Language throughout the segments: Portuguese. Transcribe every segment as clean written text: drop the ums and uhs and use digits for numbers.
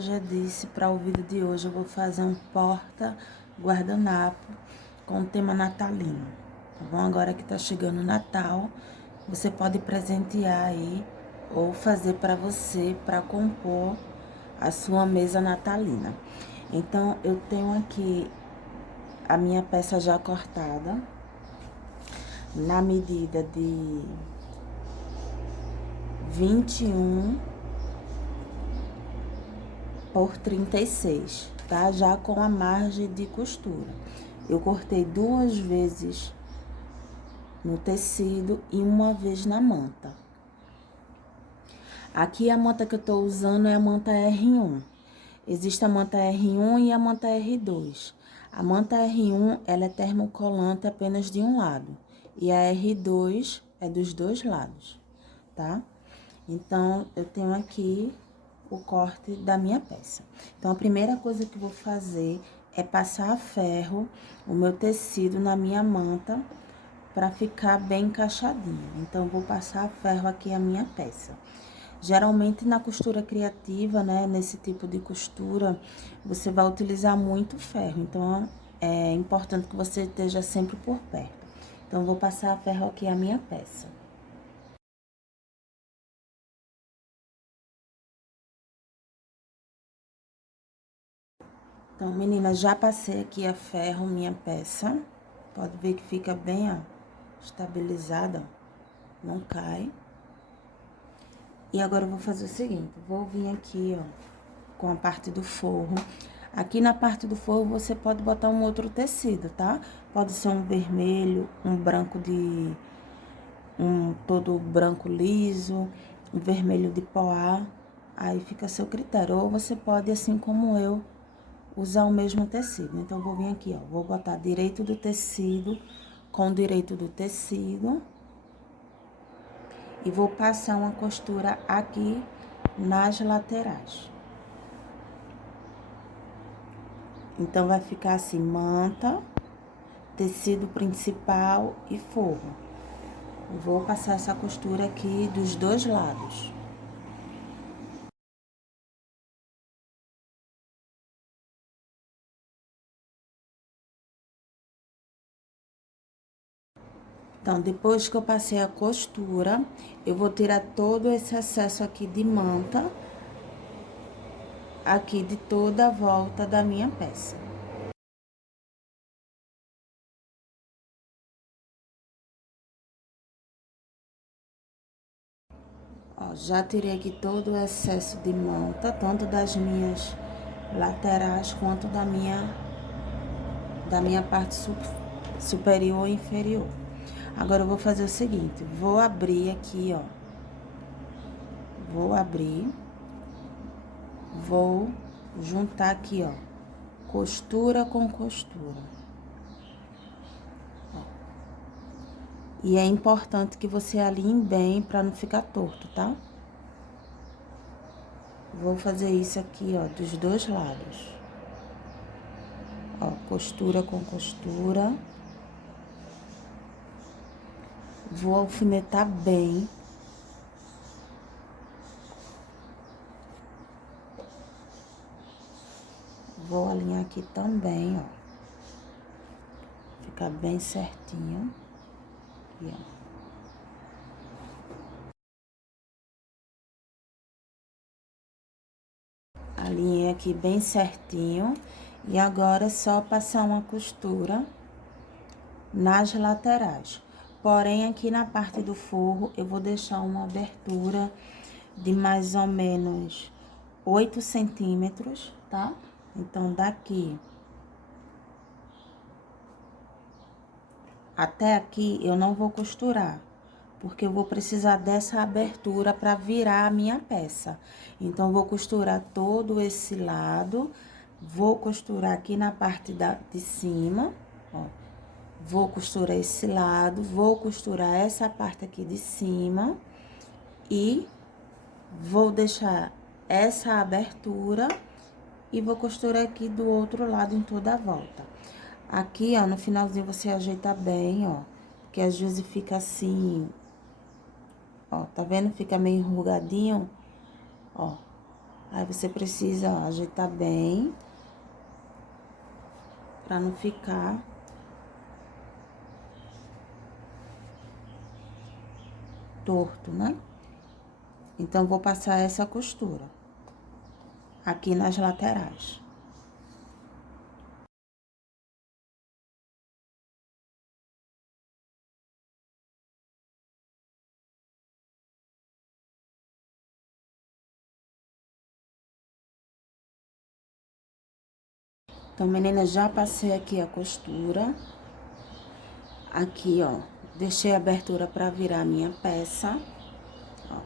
eu já disse, para o vídeo de hoje eu vou fazer um porta-guardanapo com tema natalino, tá bom? Agora que tá chegando o Natal, você pode presentear aí ou fazer para você, para compor a sua mesa natalina. Então, eu tenho aqui a minha peça já cortada, na medida de 21 por 36, tá? Já com a margem de costura. Eu cortei 2 vezes no tecido e 1 vez na manta. Aqui a manta que eu tô usando é a manta R1. Existe a manta R1 e a manta R2. A manta R1, ela é termocolante apenas de um lado. E a R2 é dos dois lados, tá? Então, eu tenho aqui o corte da minha peça. Então, a primeira coisa que eu vou fazer é passar a ferro o meu tecido na minha manta para ficar bem encaixadinho. Então, eu vou passar a ferro aqui a minha peça. Geralmente, na costura criativa, né, nesse tipo de costura, você vai utilizar muito ferro. Então, é importante que você esteja sempre por perto. Então, eu vou passar a ferro aqui a minha peça. Então, meninas, já passei aqui a ferro minha peça. Pode ver que fica bem, ó, estabilizada, ó, não cai. E agora eu vou fazer o seguinte, vou vir aqui, ó, com a parte do forro. Aqui na parte do forro você pode botar um outro tecido, tá? Pode ser um vermelho, um branco de... um todo branco liso, um vermelho de poá. Aí fica a seu critério. Ou você pode, assim como eu, usar o mesmo tecido. Então, eu vou vir aqui, ó, vou botar direito do tecido com direito do tecido. E vou passar uma costura aqui nas laterais. Então, vai ficar assim, manta, tecido principal e forro. Vou passar essa costura aqui dos dois lados. Então, depois que eu passei a costura, eu vou tirar todo esse excesso aqui de manta, aqui de toda a volta da minha peça. Ó, já tirei aqui todo o excesso de manta, tanto das minhas laterais quanto da minha parte superior e inferior. Agora, eu vou fazer o seguinte, vou abrir aqui, ó. Vou abrir, vou juntar aqui, ó, costura com costura. Ó. E é importante que você alinhe bem pra não ficar torto, tá? Vou fazer isso aqui, ó, dos dois lados. Ó, costura com costura. Vou alfinetar bem. Vou alinhar aqui também, ó. Ficar bem certinho. Aqui, ó. Alinhei aqui bem certinho. E agora é só passar uma costura nas laterais. Porém, aqui na parte do forro, eu vou deixar uma abertura de mais ou menos 8 centímetros, tá? Então, daqui até aqui, eu não vou costurar, porque eu vou precisar dessa abertura para virar a minha peça. Então, eu vou costurar todo esse lado, vou costurar aqui na parte de cima, ó. Vou costurar esse lado, vou costurar essa parte aqui de cima e vou deixar essa abertura e vou costurar aqui do outro lado em toda a volta. Aqui, ó, no finalzinho você ajeita bem, ó, porque às vezes fica assim, ó, tá vendo? Fica meio enrugadinho, ó. Aí você precisa, ó, ajeitar bem, pra não ficar torto, né? Então, vou passar essa costura aqui nas laterais. Então, meninas, já passei aqui a costura. Aqui, ó, deixei a abertura pra virar a minha peça, ó.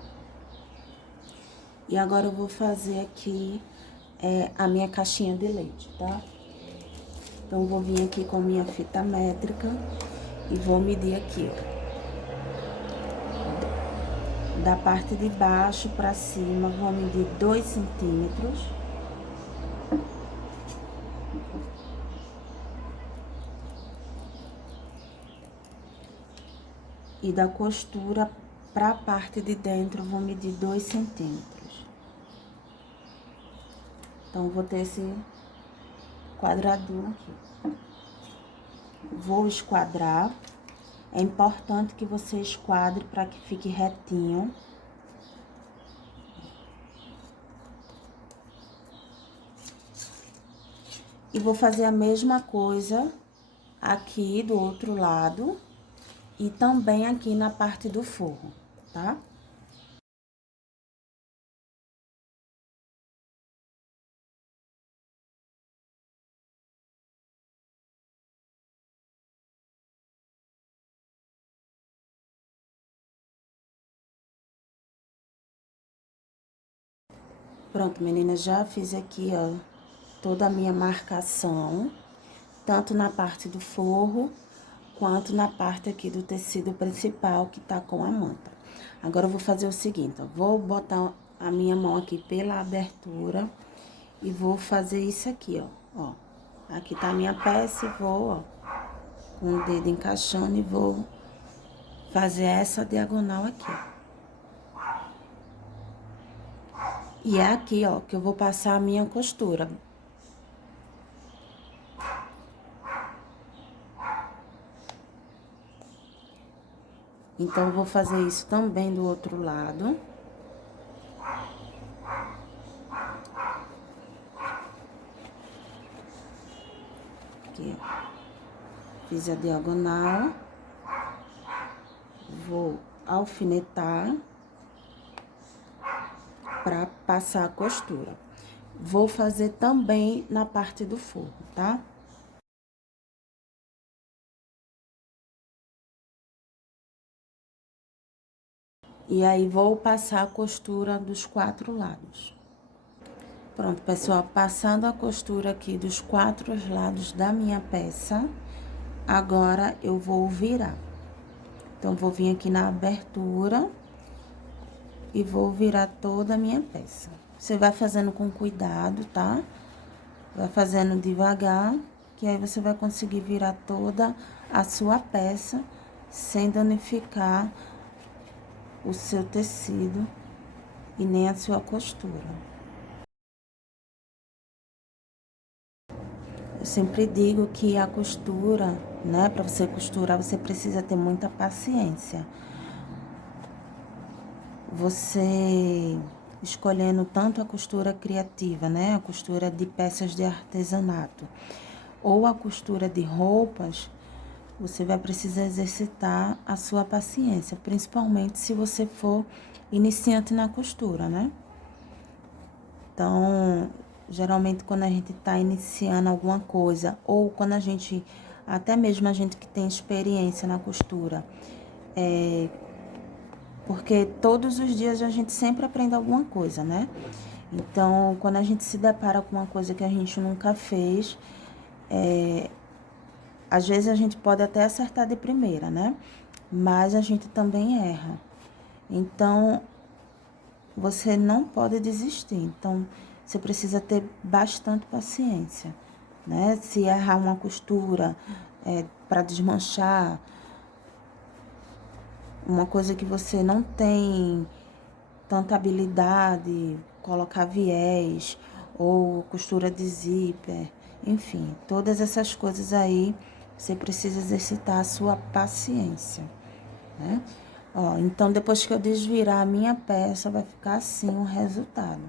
E agora eu vou fazer aqui a minha caixinha de leite, tá? Então, eu vou vir aqui com minha fita métrica e vou medir aqui, ó. Da parte de baixo pra cima, vou medir 2 centímetros. E da costura pra parte de dentro, vou medir 2 centímetros. Então, vou ter esse quadradinho aqui. Vou esquadrar. É importante que você esquadre para que fique retinho. E vou fazer a mesma coisa aqui do outro lado e também aqui na parte do forro, tá? Pronto, meninas, já fiz aqui, ó, toda a minha marcação, tanto na parte do forro, quanto na parte aqui do tecido principal, que tá com a manta. Agora, eu vou fazer o seguinte, ó, vou botar a minha mão aqui pela abertura e vou fazer isso aqui, ó. Aqui tá a minha peça e vou, ó, com o dedo encaixando e vou fazer essa diagonal aqui, ó. E é aqui, ó, que eu vou passar a minha costura. Então, eu vou fazer isso também do outro lado. Aqui, ó. Fiz a diagonal. Vou alfinetar pra passar a costura. Vou fazer também na parte do forro, tá? E aí, vou passar a costura dos 4 lados. Pronto, pessoal, passando a costura aqui dos 4 lados da minha peça, agora eu vou virar. Então, vou vir aqui na abertura e vou virar toda a minha peça. Você vai fazendo com cuidado, tá? Vai fazendo devagar, que aí você vai conseguir virar toda a sua peça sem danificar o seu tecido e nem a sua costura. Eu sempre digo que a costura, né, para você costurar, você precisa ter muita paciência. Você escolhendo tanto a costura criativa, né, a costura de peças de artesanato, ou a costura de roupas, você vai precisar exercitar a sua paciência, principalmente se você for iniciante na costura, né? Então, geralmente quando a gente tá iniciando alguma coisa, ou quando a gente, até mesmo a gente que tem experiência na costura, porque todos os dias a gente sempre aprende alguma coisa, né? Então, quando a gente se depara com uma coisa que a gente nunca fez, às vezes a gente pode até acertar de primeira, né? Mas a gente também erra. Então, você não pode desistir. Então, você precisa ter bastante paciência, né? Se errar uma costura para desmanchar, uma coisa que você não tem tanta habilidade, colocar viés ou costura de zíper, enfim, todas essas coisas aí, você precisa exercitar a sua paciência, né? Ó, então, depois que eu desvirar a minha peça, vai ficar assim o resultado.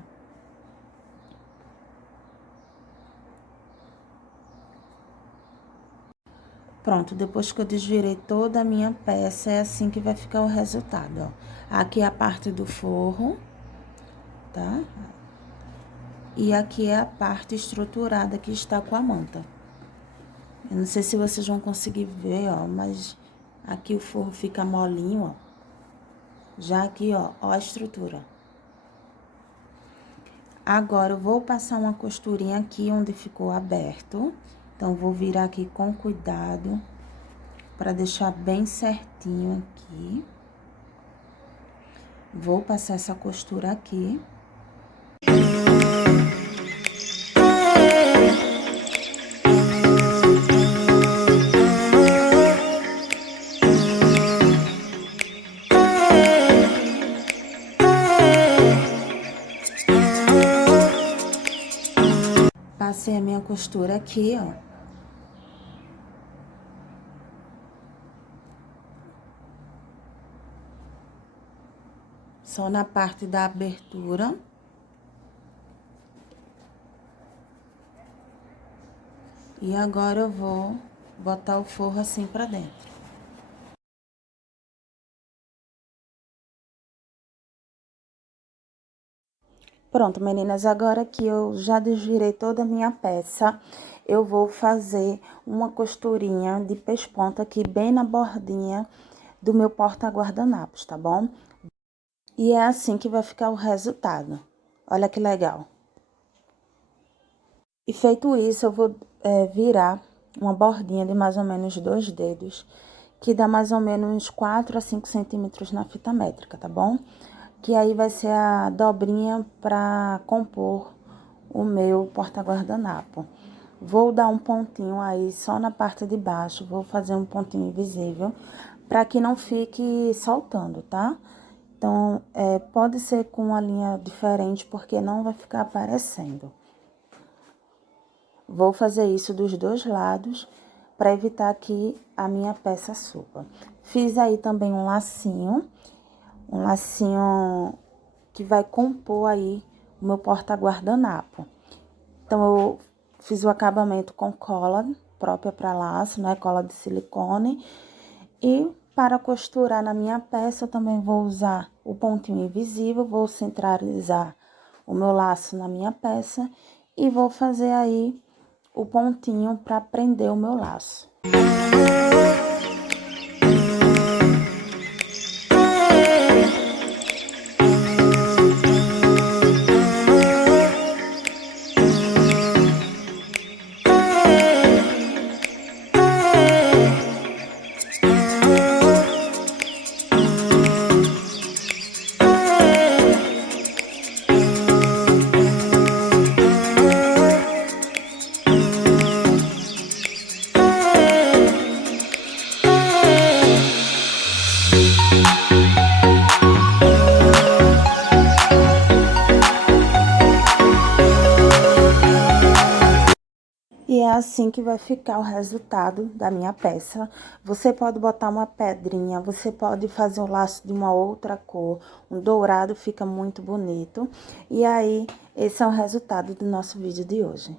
Pronto, depois que eu desvirei toda a minha peça, é assim que vai ficar o resultado, ó. Aqui é a parte do forro, tá? E aqui é a parte estruturada que está com a manta. Eu não sei se vocês vão conseguir ver, ó, mas aqui o forro fica molinho, ó. Já aqui, ó a estrutura. Agora, eu vou passar uma costurinha aqui onde ficou aberto. Então, vou virar aqui com cuidado, para deixar bem certinho aqui. Vou passar essa costura aqui. Passei a minha costura aqui, ó. Só na parte da abertura. E agora eu vou botar o forro assim pra dentro. Pronto, meninas, agora que eu já desvirei toda a minha peça, eu vou fazer uma costurinha de pesponta aqui bem na bordinha do meu porta-guardanapos, tá bom? E é assim que vai ficar o resultado. Olha que legal. E feito isso, eu vou virar uma bordinha de mais ou menos 2 dedos, que dá mais ou menos 4 a 5 centímetros na fita métrica, tá bom? Que aí vai ser a dobrinha para compor o meu porta-guardanapo. Vou dar um pontinho aí só na parte de baixo, vou fazer um pontinho invisível, para que não fique soltando, tá? Então, pode ser com uma linha diferente, porque não vai ficar aparecendo. Vou fazer isso dos dois lados, para evitar que a minha peça suba. Fiz aí também um lacinho que vai compor aí o meu porta-guardanapo. Então, eu fiz o acabamento com cola própria para laço, né? Cola de silicone. E para costurar na minha peça, eu também vou usar o pontinho invisível, vou centralizar o meu laço na minha peça e vou fazer aí o pontinho para prender o meu laço. E é assim que vai ficar o resultado da minha peça. Você pode botar uma pedrinha, você pode fazer o laço de uma outra cor, um dourado fica muito bonito. E aí, esse é o resultado do nosso vídeo de hoje.